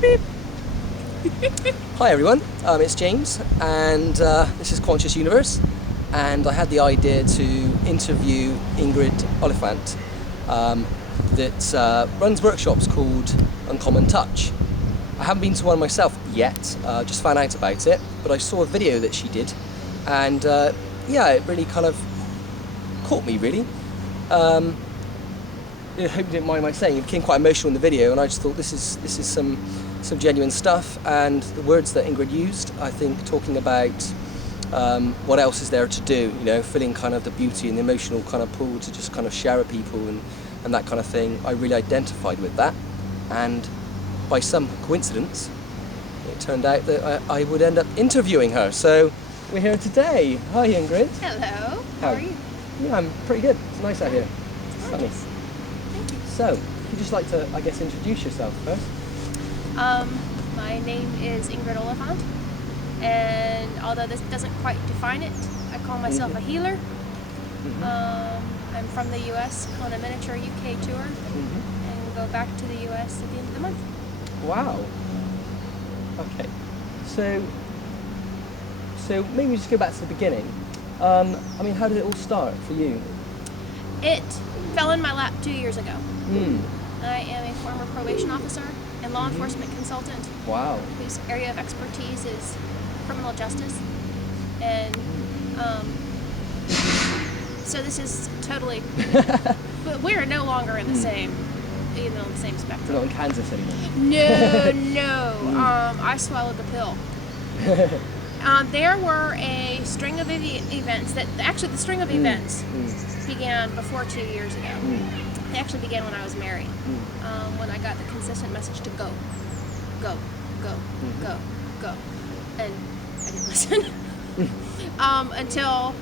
Beep. Hi everyone, it's James, and this is Conscious Universe, and I had the idea to interview Ingrid Oliphant that runs workshops called Uncommon Touch. I haven't been to one myself yet, just found out about it, but I saw a video that she did, and yeah, it really kind of caught me really. I hope you didn't mind my saying, it became quite emotional in the video, and I just thought this is some genuine stuff, and the words that Ingrid used, I think, talking about what else is there to do, you know, feeling kind of the beauty and the emotional kind of pull to just kind of share with people and that kind of thing. I really identified with that, and by some coincidence it turned out that I would end up interviewing her, so we're here today. Hi Ingrid. Hello, how are you? Yeah, I'm pretty good. It's nice out here. It's Sunny. gorgeous. Thank you. So, you'd just like to, I guess, introduce yourself first? My name is Ingrid Oliphant, and although this doesn't quite define it, I call myself a healer. I'm from the US on a miniature UK tour, and we'll go back to the US at the end of the month. Wow. Okay. So maybe we just go back to the beginning. I mean, how did it all start for you? It fell in my lap 2 years ago. I am a former probation officer and law enforcement consultant. Wow. Whose area of expertise is criminal justice. And so this is totally, but we're no longer in the same, you know, the same spectrum. We're not in Kansas anymore. No. I swallowed the pill. There were a string of events that, actually the string of events began before 2 years ago. They actually began when I was married, when I got the consistent message to go, go, go, go, go, and I didn't listen until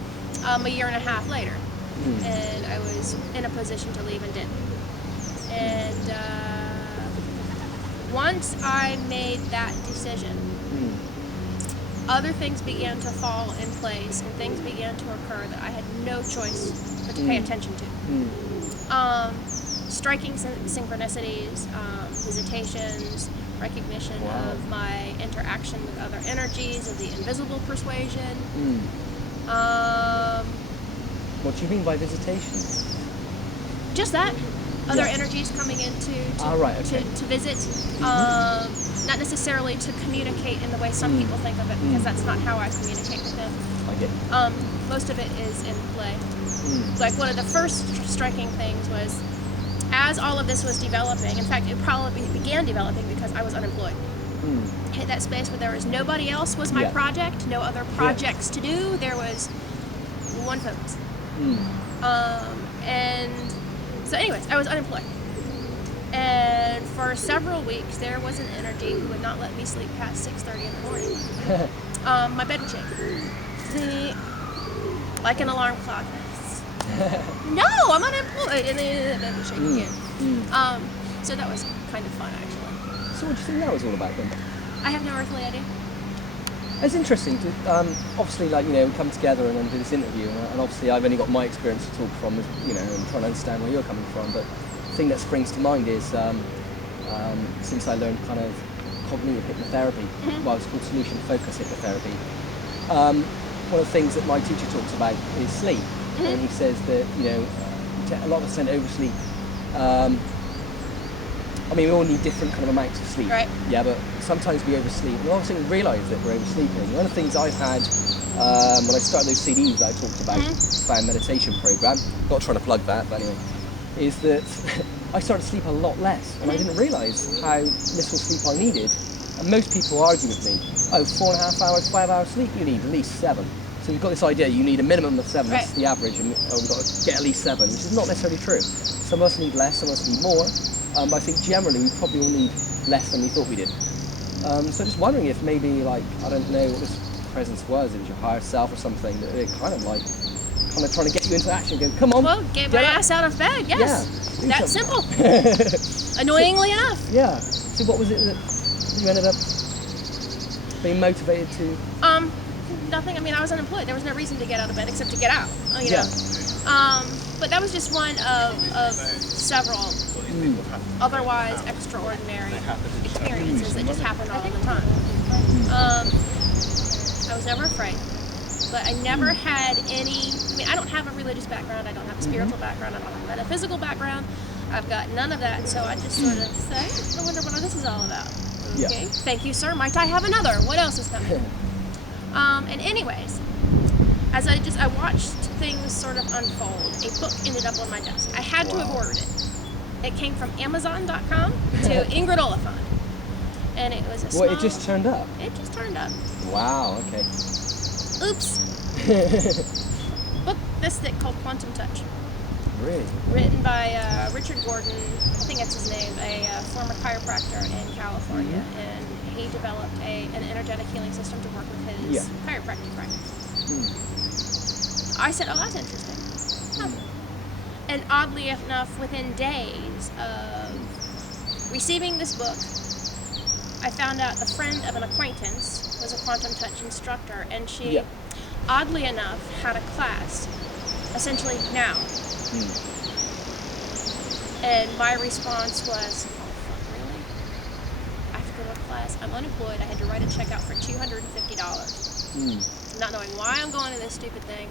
a year and a half later, and I was in a position to leave and didn't. And once I made that decision, other things began to fall in place, and things began to occur that I had no choice but to pay attention to. Striking synchronicities, visitations, recognition of my interaction with other energies, of the invisible persuasion. What do you mean by visitation? Just that. Other energies coming in to visit. Not necessarily to communicate in the way some people think of it, because that's not how I communicate with them. I get it. Most of it is in play. Like one of the first striking things was, as all of this was developing, in fact it probably began developing because I was unemployed. Hit that space where there was nobody else was my project, no other projects to do, there was one focus. And so anyways, I was unemployed. And for several weeks there was an energy who would not let me sleep past 6:30 in the morning. My bed would shake. Like an alarm clock. No, I'm unemployed, and then the bed would shake again. So that was kind of fun, actually. So what do you think that was all about then? I have no earthly idea. It's interesting to, obviously, like, you know, we come together and do this interview, and obviously I've only got my experience to talk from, you know, and trying to understand where you're coming from, but the thing that springs to mind is, since I learned kind of cognitive hypnotherapy, well, it's called solution focus hypnotherapy, one of the things that my teacher talks about is sleep. And he says that, you know, a lot of us tend to oversleep. I mean, we all need different kind of amounts of sleep. Right. Yeah, but sometimes we oversleep. And a lot of things realise that we're oversleeping. One of the things I've had when I started those CDs that I talked about, Fan Meditation Program, not trying to plug that, but anyway, is that I started to sleep a lot less, and I didn't realise how little sleep I needed. And most people argue with me, 4.5 hours, 5 hours sleep, you need at least 7. So we've got this idea you need a minimum of 7, that's the average, and we've got to get at least 7, which is not necessarily true. Some of us need less, some of us need more, but I think generally we probably all need less than we thought we did. So just wondering if maybe, like, I don't know what this presence was, it was your higher self or something, that it kind of trying to get you into action, go, come on. Well, get my ass out of bed, yes. Yeah, that's simple. Annoyingly enough. Yeah. So what was it that you ended up being motivated to? Nothing. I mean, I was unemployed. There was no reason to get out of bed except to get out. You know. But that was just one of several otherwise extraordinary experiences that just happened all the time. I was never afraid, but I never had any. I mean, I don't have a religious background. I don't have a spiritual background. I don't have a metaphysical background. I've got none of that. So I just sort of say, I wonder what this is all about. Okay, thank you, sir. Might I have another? What else is coming? And anyways, as I watched things sort of unfold, a book ended up on my desk. I had to have ordered it. It came from Amazon.com to Ingrid Oliphant. And it was a small... It just turned up? It just turned up. Wow, okay. Oops. Book this thick called Quantum Touch. Really? Written by Richard Gordon, I think that's his name, a former chiropractor in California. And he developed an energetic healing system to work with his chiropractic practice. I said, oh, that's interesting. Huh. And oddly enough, within days of receiving this book, I found out the friend of an acquaintance was a Quantum Touch instructor, and she, oddly enough, had a class, essentially now. And my response was, oh, fuck, really? I have to go to a class. I'm unemployed. I had to write a check out for $250. Not knowing why I'm going to this stupid thing.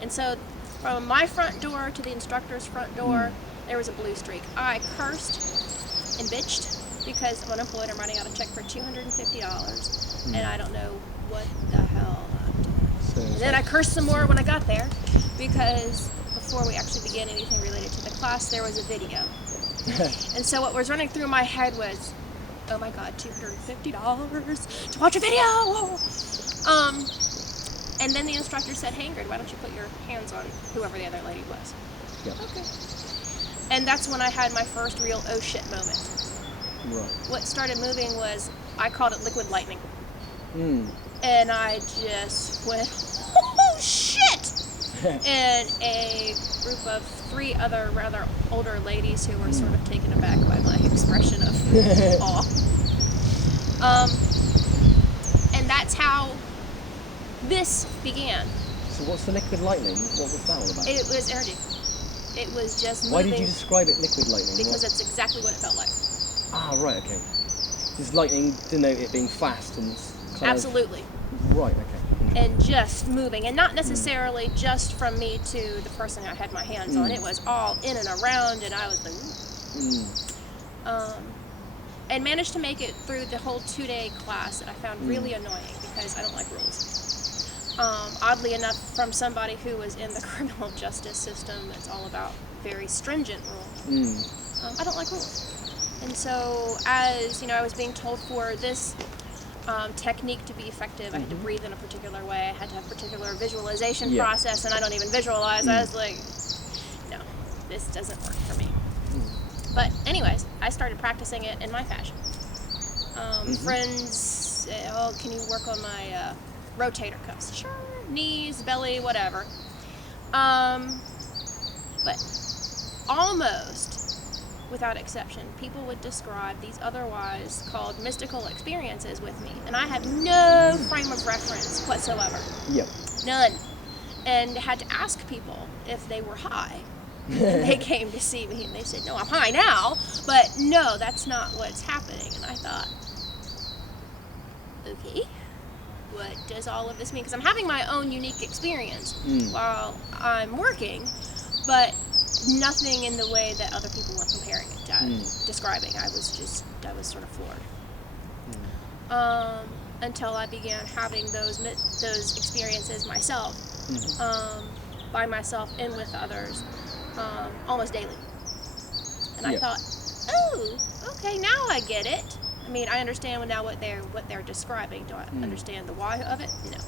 And so from my front door to the instructor's front door, there was a blue streak. I cursed and bitched because I'm unemployed. I'm writing out a check for $250, and I don't know what the hell I'm doing. And then I cursed some more when I got there, because before we actually began anything related to the class, there was a video. And so what was running through my head was, oh my God, $250 to watch a video! And then the instructor said, hey Ingrid, why don't you put your hands on whoever the other lady was? Okay. And that's when I had my first real oh shit moment. Right. What started moving was, I called it liquid lightning. And I just went, oh shit! And a group of 3 other rather older ladies who were sort of taken aback by my expression of awe. And that's how this began. So what's the liquid lightning? What was that all about? It was energy. It was just moving. Why did you describe it liquid lightning? Because that's exactly what it felt like. Ah, right, okay. Does lightning denote it being fast and kind Absolutely. Right, okay. And just moving, and not necessarily just from me to the person I had my hands on. It was all in and around, and I was like, and managed to make it through the whole 2-day class that I found really annoying because I don't like rules. Oddly enough, from somebody who was in the criminal justice system, it's all about very stringent rules. I don't like rules. And so, as you know, I was being told for this technique to be effective, I had to breathe in a particular way. I had to have a particular visualization process, and I don't even visualize. I was like, no, this doesn't work for me. But anyways, I started practicing it in my fashion. Friends, oh, can you work on my rotator cuffs? Sure. Knees, belly, whatever. But almost without exception, people would describe these otherwise called mystical experiences with me, and I had no frame of reference whatsoever. None. And had to ask people if they were high. And they came to see me, and they said, no, I'm high now, but no, that's not what's happening. And I thought, okay, what does all of this mean? Because I'm having my own unique experience while I'm working, but nothing in the way that other people were comparing it to, describing. I was sort of floored. Until I began having those experiences myself, by myself and with others, almost daily. And I thought, oh, okay, now I get it. I mean, I understand now what they're describing. Do I understand the why of it? No.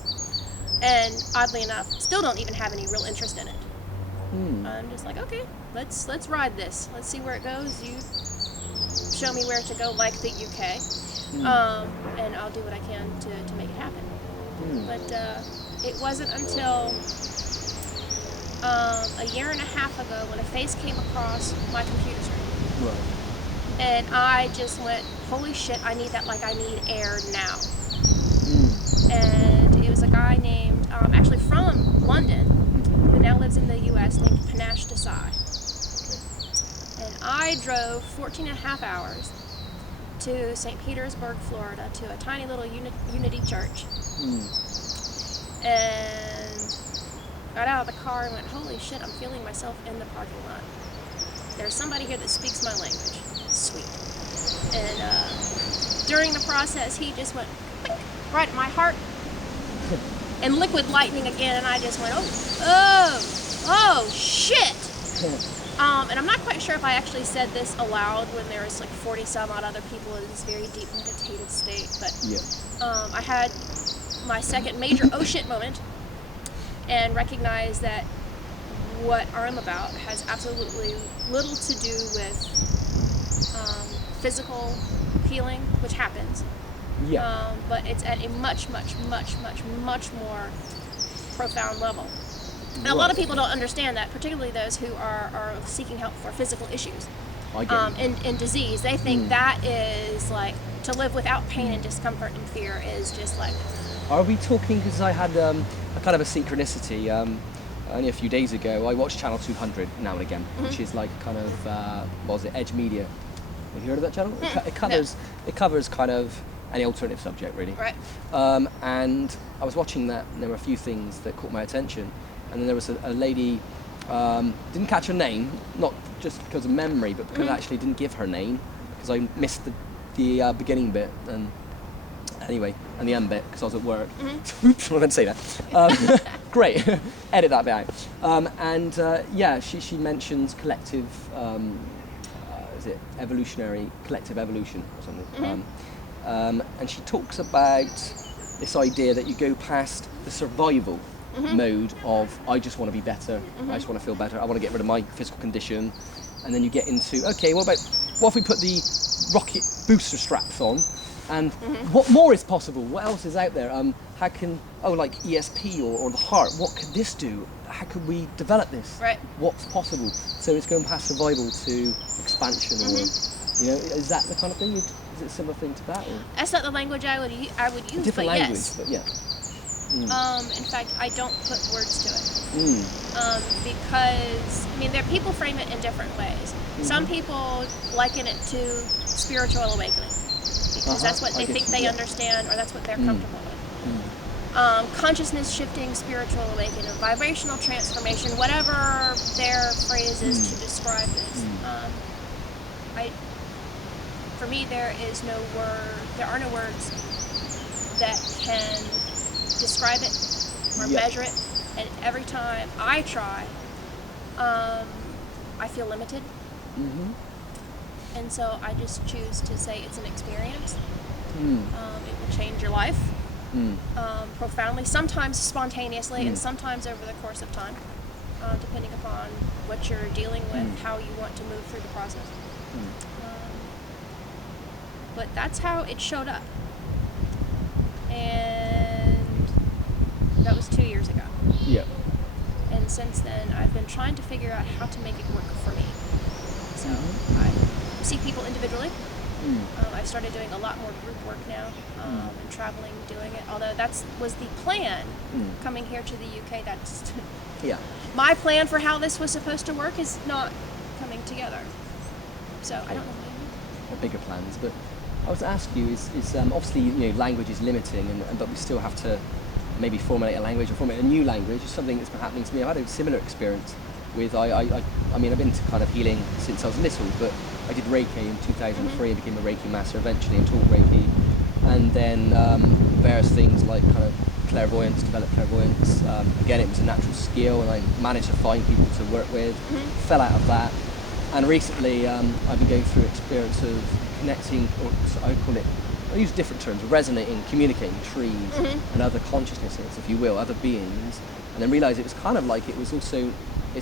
And oddly enough, still don't even have any real interest in it. I'm just like, okay, let's ride this. Let's see where it goes. You show me where to go, like the UK, and I'll do what I can to make it happen. But it wasn't until a year and a half ago when a face came across my computer screen. Right. And I just went, holy shit, I need that like I need air now. And it was a guy named, actually from London, who now lives in the US, named Panache Desai. And I drove 14 and a half hours to St. Petersburg, Florida, to a tiny little Unity church. And got out of the car and went, holy shit, I'm feeling myself in the parking lot. There's somebody here that speaks my language. Sweet. And during the process, he just went right at my heart. And liquid lightning again, and I just went, oh, shit! And I'm not quite sure if I actually said this aloud when there was like 40 some odd other people in this very deep meditative state, but I had my second major oh shit moment and recognized that what I'm about has absolutely little to do with physical healing, which happens. But it's at a much more profound level. And a lot of people don't understand that, particularly those who are seeking help for physical issues and disease. They think that is like to live without pain and discomfort and fear is just like. Are we talking, because I had a kind of a synchronicity only a few days ago. I watched Channel 200 now and again, which is like kind of, what was it, Edge Media. Have you heard of that channel? It covers kind of any alternative subject, really. Right. And I was watching that, and there were a few things that caught my attention. And then there was a lady, didn't catch her name, not just because of memory, but because I actually didn't give her name, because I missed the beginning bit, and anyway, and the end bit, because I was at work. Oops, I didn't say that. Great, edit that bit out. She mentions collective, is it collective evolution or something? And she talks about this idea that you go past the survival mode of I just want to be better, I just want to feel better, I want to get rid of my physical condition, and then you get into, okay, what if we put the rocket booster straps on, and what more is possible? What else is out there? How can, like ESP or the heart, what could this do? How could we develop this? Right. What's possible? So it's going past survival to expansion, or, is that the kind of thing? Is it a similar thing to that? Or? That's not the language I would use, different but language, yes. but yeah. In fact, I don't put words to it. Because, people frame it in different ways. Some people liken it to spiritual awakening, because that's what they think they understand, or that's what they're comfortable with. Consciousness shifting, spiritual awakening, vibrational transformation, whatever their phrase is to describe this. For me, there are no words that can describe it or measure it, and every time I try, I feel limited, and so I just choose to say it's an experience. It will change your life profoundly, sometimes spontaneously, and sometimes over the course of time, depending upon what you're dealing with, how you want to move through the process. But that's how it showed up. And that was 2 years ago. Yeah. And since then, I've been trying to figure out how to make it work for me. So I see people individually. I started doing a lot more group work now, and traveling, doing it. Although that was the plan coming here to the UK. That's my plan for how this was supposed to work is not coming together. So I don't know. Bigger plans, but I was to ask you is obviously language is limiting, but we still have to maybe formulate a language or formulate a new language. It's something that's been happening to me. I've had a similar experience with I've been to kind of healing since I was little, but I did Reiki in 2003. I became a Reiki master eventually and taught Reiki, and then various things like kind of clairvoyance, developed clairvoyance. Again, it was a natural skill, and I managed to find people to work with. Fell out of that, and recently I've been going through an experience of connecting, or I call it, I use different terms, resonating, communicating, trees and other consciousnesses, if you will, other beings, and then realise it was kind of like it's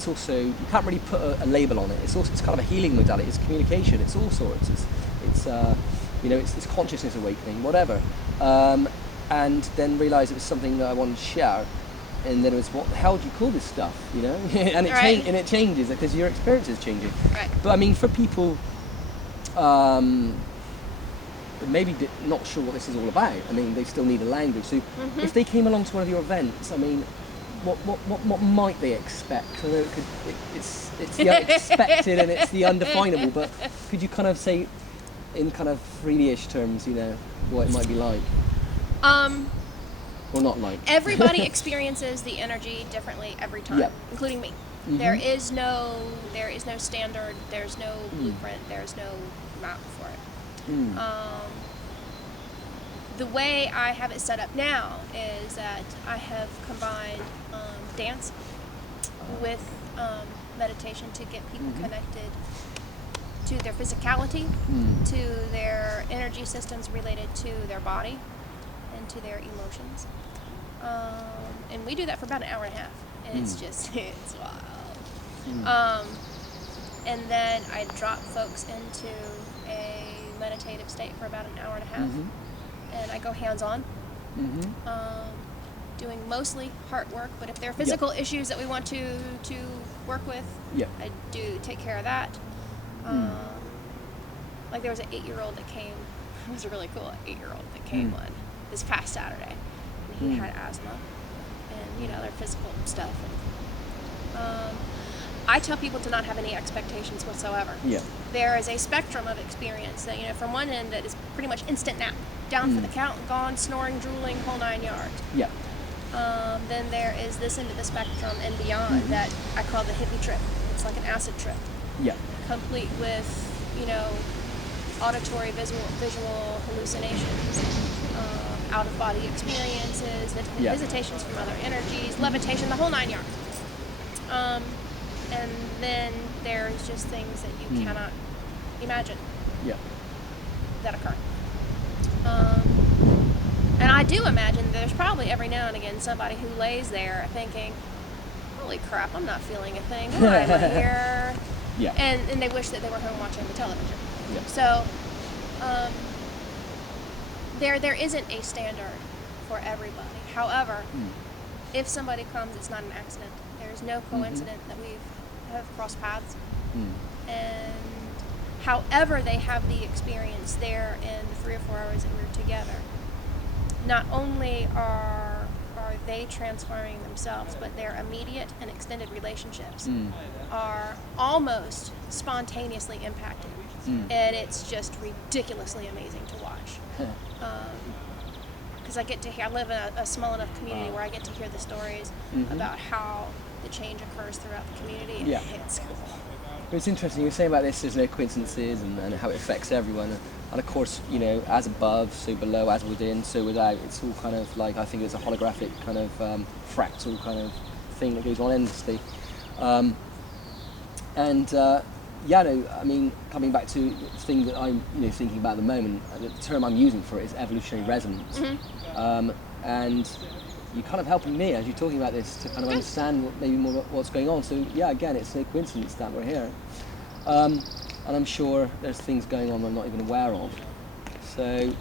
also you can't really put a label on it. It's kind of a healing modality. It's communication. It's all sorts. It's consciousness awakening, whatever. And then realise it was something that I wanted to share. And then it was, what the hell do you call this stuff? And it changes because your experience is changing. Right. But for people maybe not sure what this is all about. They still need a language. So if they came along to one of your events, what might they expect? I know it's the unexpected and it's the undefinable, but could you kind of say, in kind of 3D-ish terms, you know, what it might be like, or not like. Everybody experiences the energy differently every time, Yep. including me. Mhm. There is no standard. There's no blueprint. There's no map for it. The way I have it set up now is that I have combined dance with meditation to get people connected to their physicality, to their energy systems related to their body, and to their emotions. And we do that for about an hour and a half, and it's just, it's wild. And then I drop folks into a meditative state for about an hour and a half, and I go hands-on, doing mostly heart work, but if there are physical issues that we want to work with, I do take care of that. Like there was an 8-year-old that came, it was a really cool 8-year-old that came on this past Saturday, and he had asthma, and you know, their physical stuff. And, I tell people to not have any expectations whatsoever. There is a spectrum of experience that, you know, from one end that is pretty much instant nap, down for the count, gone, snoring, drooling, whole 9 yards. Then there is this end of the spectrum and beyond that I call the hippie trip. It's like an acid trip. Complete with, you know, auditory, visual hallucinations, out of body experiences, visitations from other energies, levitation, the whole 9 yards. And then there's just things that you cannot imagine that occur. And I do imagine there's probably every now and again somebody who lays there thinking, holy crap, I'm not feeling a thing. Why am I here? And they wish that they were home watching the television. So there isn't a standard for everybody. However, if somebody comes, it's not an accident. There's no coincidence that we have crossed paths. And however they have the experience there in the 3 or 4 hours that we're together, not only are they transforming themselves, but their immediate and extended relationships are almost spontaneously impacted. And it's just ridiculously amazing to watch. Because I live in a small enough community where I get to hear the stories about how the change occurs throughout the community, and it's cool. It's interesting, you were saying about this, there's no coincidences and how it affects everyone. And of course, you know, as above, so below, as within, so without, it's all kind of like, I think it's a holographic kind of fractal kind of thing that goes on endlessly. I mean, coming back to the thing that I'm, you know, thinking about at the moment, the term I'm using for it is evolutionary resonance. And you're kind of helping me as you're talking about this to kind of understand maybe more what's going on. So yeah, again, it's no coincidence that we're here. And I'm sure there's things going on I'm not even aware of. So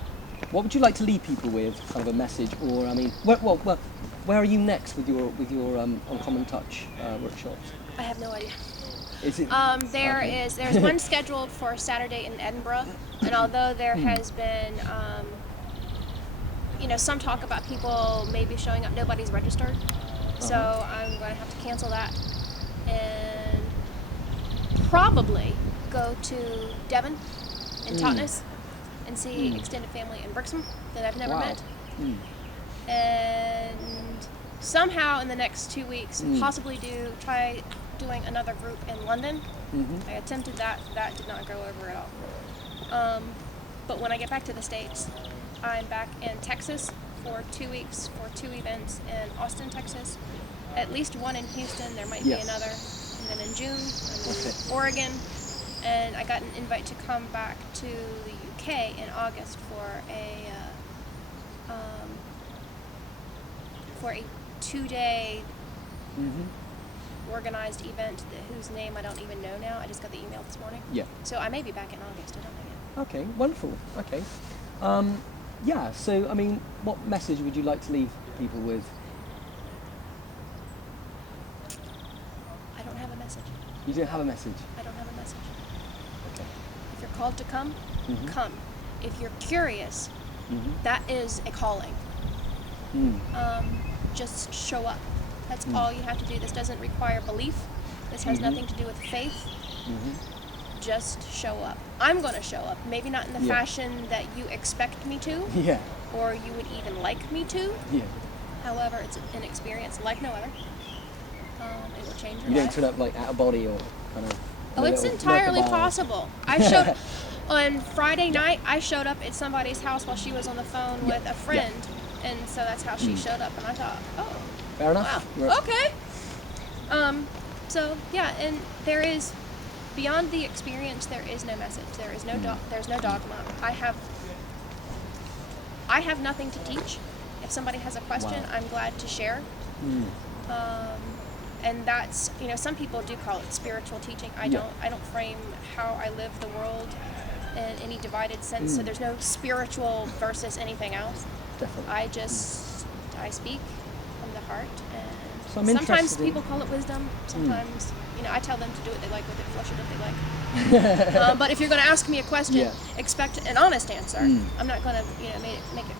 what would you like to leave people with, kind of a message? Or, I mean, where are you next with your Uncommon Touch workshops? I have no idea. Is it, there's one scheduled for Saturday in Edinburgh, and although there has been you know, some talk about people maybe showing up, nobody's registered. So I'm going to have to cancel that and probably go to Devon in Totnes and see extended family in Brixham that I've never met. And somehow in the next 2 weeks, possibly try doing another group in London. I attempted that did not go over at all. But when I get back to the States, I'm back in Texas for 2 weeks for 2 events in Austin, Texas. At least one in Houston, there might be another. And then in June, I'm in Oregon. And I got an invite to come back to the UK in August for a 2-day organized event whose name I don't even know now. I just got the email this morning. So I may be back in August, I don't know yet. Okay, wonderful. Okay. So, I mean, what message would you like to leave people with? I don't have a message. You don't have a message? I don't have a message. Okay. If you're called to come, come. If you're curious, that is a calling. Just show up. That's all you have to do. This doesn't require belief. This has nothing to do with faith. just show up. I'm going to show up. Maybe not in the fashion that you expect me to, or you would even like me to. Yeah. However, it's an experience like no other. It will change your You life. don't turn up like out of body or kind of. Oh, it's entirely possible. I showed on Friday night. I showed up at somebody's house while she was on the phone with a friend, and so that's how she showed up. And I thought, oh, Fair enough. wow, okay. So yeah, and there is beyond the experience. There is no message. There is no there's no dogma. I have nothing to teach. If somebody has a question, I'm glad to share. And that's, you know, some people do call it spiritual teaching. I don't frame how I live the world in any divided sense. So there's no spiritual versus anything else. Definitely. I speak from the heart, and So sometimes people call it wisdom. Sometimes, you know, I tell them to do what they like with it, flush it if they like. But if you're going to ask me a question, expect an honest answer. I'm not going to, you know, make it